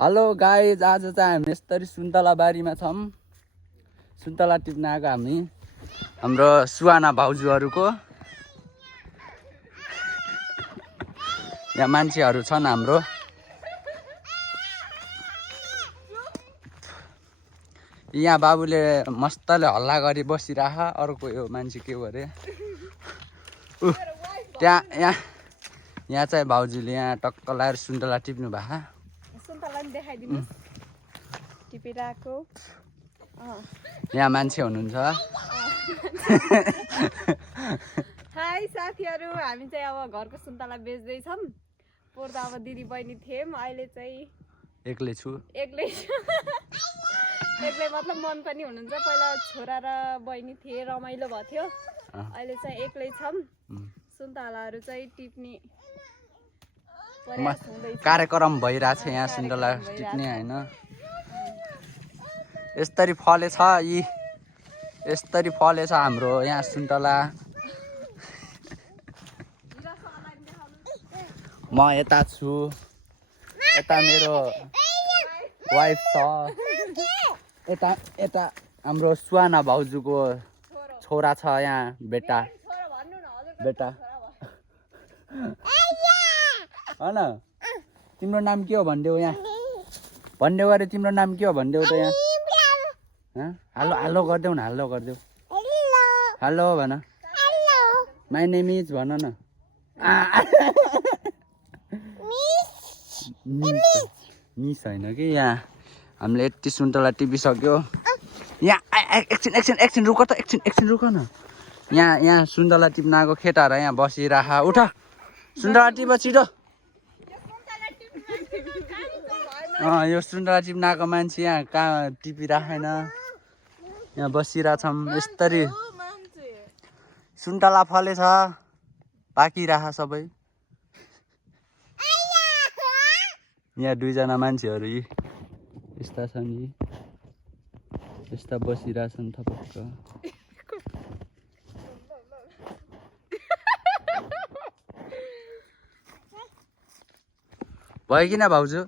Hello guys, आज चाहिँ हामी यसरी सुन्तला बारीमा छौँ। सुन्तला टिप्न आएको हामी हाम्रो सुहाना भाउजूहरूको। यहाँ मान्छेहरू छन् हाम्रो। यहाँ बाबुले मस्तले हल्ला गरी बसिराख। अर्को यो मान्छे के गरे त्यहाँ यहाँ चाहिँ भाउजूले यहाँ टक्क लाएर सुन्तला टिप्नु भएको। सुन्तला नि देखाइदिनुस् टिपिरहेको। यहाँ मान्छे हुनुहुन्छ। हाई साथीहरू, हामी चाहिँ अब घरको सुन्तला बेच्दैछौँ। पोहोर त अब दिदी बहिनी थियौँ, अहिले चाहिँ एक्लै छु। एक्लै मतलब मन पनि हुनुहुन्छ। पहिला छोरा र बहिनी थिए, रमाइलो भएको थियो। अहिले चाहिँ एक्लै छौँ। सुन्तलाहरू चाहिँ टिप्ने कार्यक्रम भइरहेछ यहाँ सुन्तला टिप्ने होइन। यसरी फलेछ यी, यसरी फलेछ हाम्रो यहाँ सुन्तला। म यता छु, यता मेरो वाइफ छ, यता यता हाम्रो सुहाना भाउजूको छोरा छ यहाँ। बेटा होइन, तिम्रो नाम के हो भनिदेऊ। यहाँ भनिदेऊ अरे तिम्रो नाम के हो भनिदेऊ त। यहाँ हेलो हेलो गरिदेऊ न, हेलो गरिदेऊ। हेलो भन। माई नेम इज भन न। मिस होइन कि। यहाँ हामीले यति सुन्तला टिपिसक्यो। यहाँ एकछिन एकछिन एकछिन रुक त, एकछिन रुक न। यहाँ सुन्तला टिप्न आएको केटाहरू यहाँ बसिराख। उठ, सुन्तला टिप छिटो। यो सुन्तला टिप्न आएको मान्छे यहाँ कहाँ टिपिराखेन, यहाँ बसिरहेछौँ। यस्तरी सुन्तला फलेछ, पाकिराख सबै। यहाँ दुईजना मान्छेहरू यी यस्ता छन्, यी यस्ता बसिरहेछन् थपक्क। भयो किन भाउजू?